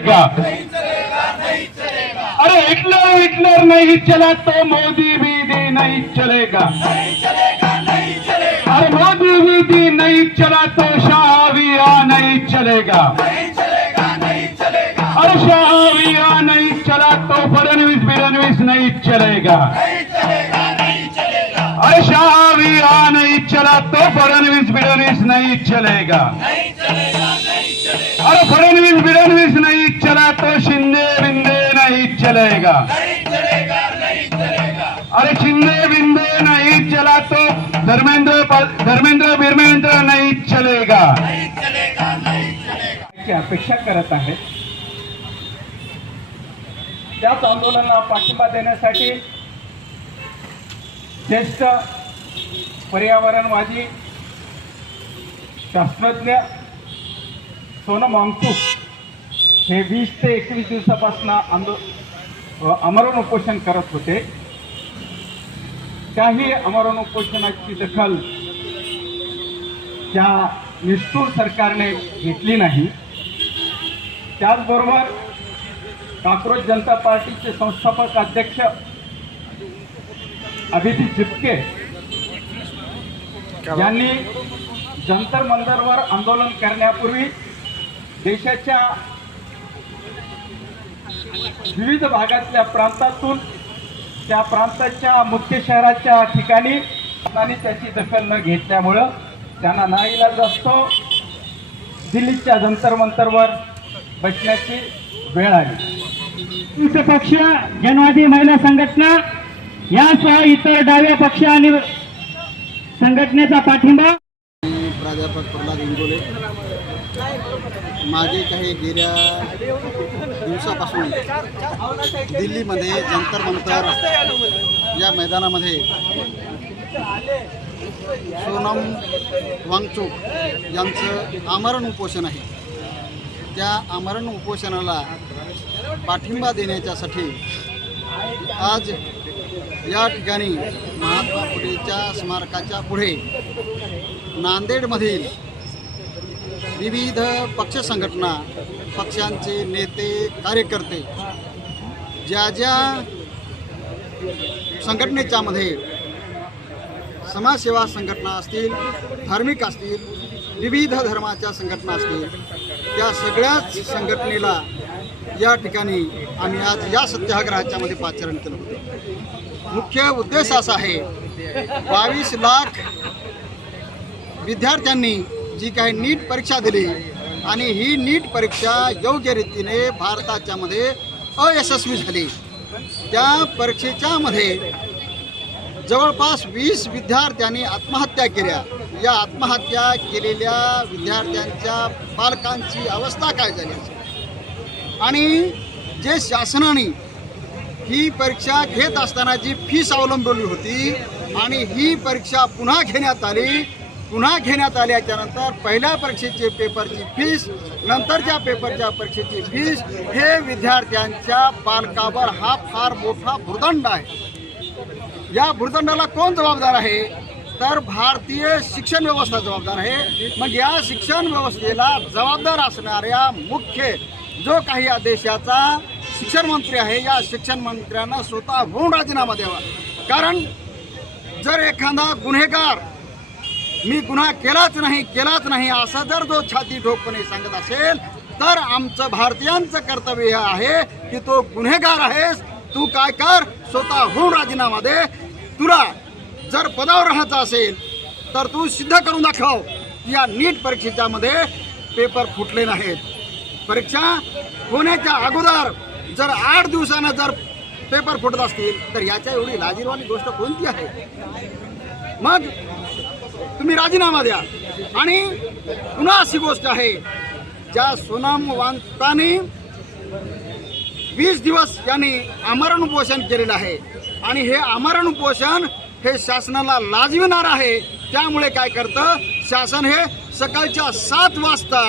का? अरे Hitler Hitler नहीं चला तो मोदी भी नहीं चलेगा। अरे मोदी भी नहीं चला तो शाहविया नहीं चलेगा। अरे शाहविया नहीं चला तो फडणवीस बिडणवीस नहीं चलेगा। अरे शाहविया नहीं चला तो फडणवीस बिडणवीस नहीं चलेगा। अरे फडणवीस बिडणवीस नहीं चला तो शिंदे बिंदे नहीं चलेगा। अरे शिंदे बिंदे नहीं चला तो धर्मेंद्र बिर्मेंद्र नहीं चलेगा। अपेक्षा करत आहेत त्याच आंदोलनाला पाठिंबा देण्यासाठी ज्येष्ठ पर्यावरणवादी शास्त्रज्ञ सोनम वांगचूक हे 20 ते 21 दिवसापासून आमरण उपोषण करत होते। त्याही आमरण उपोषणाची दखल त्या निष्ठुर सरकारने घेतली नाही। त्याचबरोबर काँक्रोच जनता पार्टीचे संस्थापक अध्यक्ष अभिजीत झिपके यांनी जंतर मंतरवर आंदोलन करण्यापूर्वी देशाच्या विविध भागातल्या प्रांतातून त्या प्रांताच्या मुख्य शहराच्या ठिकाणी त्याची दखल न घेतल्यामुळं त्यांना नाईलाज असतो दिल्लीच्या जंतर मंतरवर बसण्याची वेळ आली। पक्ष जनवादी महिला संघटना यासह इतर डाव्या पक्ष आणि संघटनेचा पाठिंबा। प्राध्यापक प्रल्हाद इंगोले मागे काही गेल्या दिवसापासून दिल्लीमध्ये जंतर मंतर या मैदानामध्ये सोनम वांगचूक यांचं आमरण उपोषण आहे। त्या आमरण उपोषणाला पाठिंबा देण्याच्यासाठी आज या ठिकाणी महात्मा फुलेच्या स्मारकाच्या पुढे नांदेडमधील विविध पक्ष संघटना पक्षांचे नेते कार्यकर्ते ज्या ज्या संघटनेच्या मध्ये समाजसेवा संघटना असतील, धार्मिक असतील, विविध धर्माच्या संघटना असतील, त्या सगळ्याच संघटनेला या ठिकाणी आम्ही आज या सत्याग्रहाच्या मध्ये पाचारण केलं होतं। मुख्य उद्देश असा आहे 22 लाख विद्यार्थ्यांनी जी काही नीट परीक्षा दिली आणि ही नीट परीक्षा योग्य रीतीने भारताच्या मध्ये अयशस्वी झाली। त्या परीक्षेच्या मध्ये जवळपास 20 विद्यार्थ्यांनी आत्महत्या केल्या। या आत्महत्या केलेल्या विद्यार्थ्यांच्या पालकांची अवस्था काय झाली असेल आणि जे शासनाने ही परीक्षा घेत असताना जी फीस अवलंबवली होती आणि ही परीक्षा पुन्हा घेण्यात आली। पुन्हा घेण्यात आल्याच्या नंतर पहिल्या परीक्षेचे पेपरची फीस, नंतरच्या पेपरच्या परीक्षेची फीस, हे विद्यार्थ्यांच्या पालकावर हा फार मोठा भुर्दंड आहे। या भुर्दंडाला कोण जबाबदार आहे तर भारतीय शिक्षण व्यवस्था जबाबदार आहे। मग या शिक्षण व्यवस्थेला जबाबदार असणाऱ्या मुख्य जो काही या देशाचा शिक्षण मंत्री आहे या शिक्षण मंत्र्यांना स्वतःहून राजीनामा द्यावा। कारण जर एखादा गुन्हेगार मी गुन्हा केलाच नाही असं जर जो छाती ठोकपणे सांगत असेल तर आमचं भारतीयांचं कर्तव्य आहे की तो गुन्हेगार आहेस, तू काय कर, स्वतःहून राजीनामा दे। तुला जर पदावर राहायचं असेल तर तू सिद्ध करून दाखव की या नीट परीक्षेच्या मध्ये पेपर फुटले नाहीत। परीक्षा होण्याच्या अगोदर जर 8 दिवसांना जर पेपर फुटत असतील तर याच्या एवढी लाजिरवाणी गोष्ट कोणती आहे? मग तुम्ही राजीनामा द्या। आणि पुन्हा अशी गोष्ट आहे ज्या सोनम वांगचुकांनी 20 दिवस यांनी आमरण उपोषण केलेलं आहे आणि हे आमरण उपोषण हे शासनाला लाजविणार आहे। त्यामुळे काय करतं शासन हे सकाळच्या 7 वाजता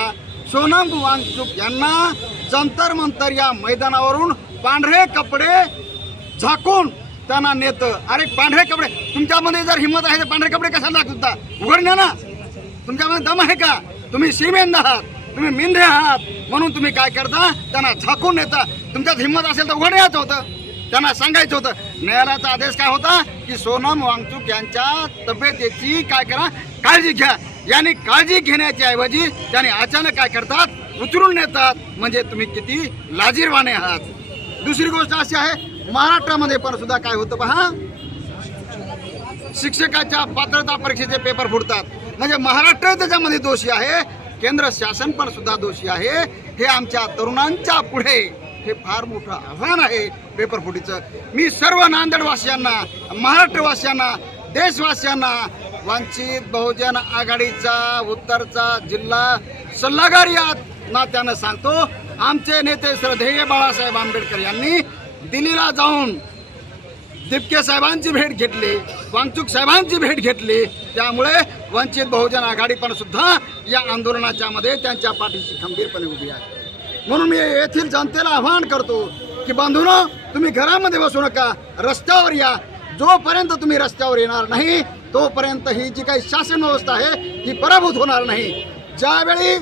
सोनम वांगचूक यांना जंतर मंतर या मैदानावरून पांढरे कपडे झाकून त्यांना नेतं। अरे पांढरे कपडे, तुमच्यामध्ये जर हिंमत आहे तर पांढरे कपडे कशाला दाखवता? उघडण्या ना, तुमच्यामध्ये दम आहे का? तुम्ही श्रीमेंद आहात, तुम्ही मेंढे आहात, म्हणून तुम्ही काय करता, त्यांना झाकून नेता. तुमच्यात हिंमत असेल तर उघड यायचं होतं, त्यांना सांगायचं होतं. न्यायालयाचा आदेश काय होता की सोनम वांगचुक यांच्या तब्येतीची काय करा, काळजी घ्या. यांनी काळजी घेण्याच्या ऐवजी त्यांनी अचानक काय करतात, उचलून नेतात. म्हणजे तुम्ही किती लाजीरवाणे आहात. दुसरी गोष्ट अशी आहे, महाराष्ट्रामध्ये पण सुद्धा काय होतं पहा, शिक्षकाच्या पात्रता परीक्षेचे पेपर फुटतात. म्हणजे महाराष्ट्र त्याच्यामध्ये दोषी आहे, केंद्र शासन पण सुद्धा दोषी आहे. हे आमच्या तरुणांच्या पुढे हे फार मोठं आव्हान आहे पेपर फुटीचं. मी सर्व नांदेडवासियांना, महाराष्ट्रवासियांना, देशवासियांना वंचित बहुजन आघाडीचा उत्तरचा जिल्हा सल्लागार या नात्यानं सांगतो, आमचे नेते श्रद्धेय बाळासाहेब आंबेडकर यांनी दिल्लीला जाऊन दिपके साहेबांची भेट घेतली, वांगचुक साहेबांची भेट घेतली. त्यामुळे वंचित बहुजन आघाडी पण सुद्धा या आंदोलनाच्या मध्ये त्यांच्या पाठीशी खंबीरपणे उभी आहे. म्हणून मी येथील जनतेला आवाहन करतो की बंधूंनो, तुम्ही घरामध्ये बसू नका, रस्त्यावर या. जोपर्यंत तुम्ही रस्त्यावर येणार नाही तोपर्यंत ही जी काही शासन व्यवस्था आहे ही पराभूत होणार नाही. ज्यावेळी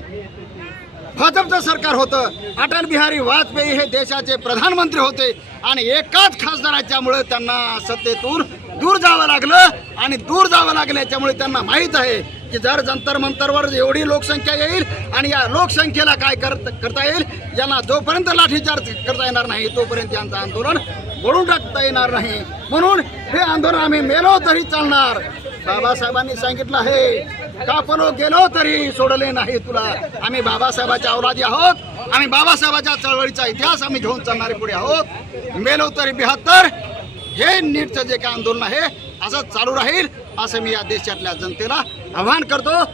भाजपचं सरकार होतं, अटल बिहारी वाजपेयी हे देशाचे प्रधानमंत्री होते आणि एकाच खासदाराच्यामुळे त्यांना सत्तेतून दूर जावं लागलं. आणि दूर जावं लागल्याच्यामुळे त्यांना माहीत आहे की जर जंतर मंतरवर एवढी लोकसंख्या येईल आणि या लोकसंख्येला काय करता येईल, यांना जोपर्यंत लाठीचार्ज करता येणार नाही तोपर्यंत यांचं आंदोलन बोलून टाकता येणार नाही. म्हणून हे आंदोलन आम्ही मेलो तरी चालणार. बाबासाहेबांनी सांगितलं आहे, कापलो गेलो तरी सोडले नाही तुला. आम्ही बाबासाहेबाच्या औलादी आहोत, आम्ही बाबासाहेबाच्या चळवळीचा इतिहास आम्ही घेऊन चालणारे पुढे आहोत. मेलो तरी 72 हे नीटचं जे काय आंदोलन आहे असं चालू राहील असं मी या देशातल्या जनतेला आवाहन करतो.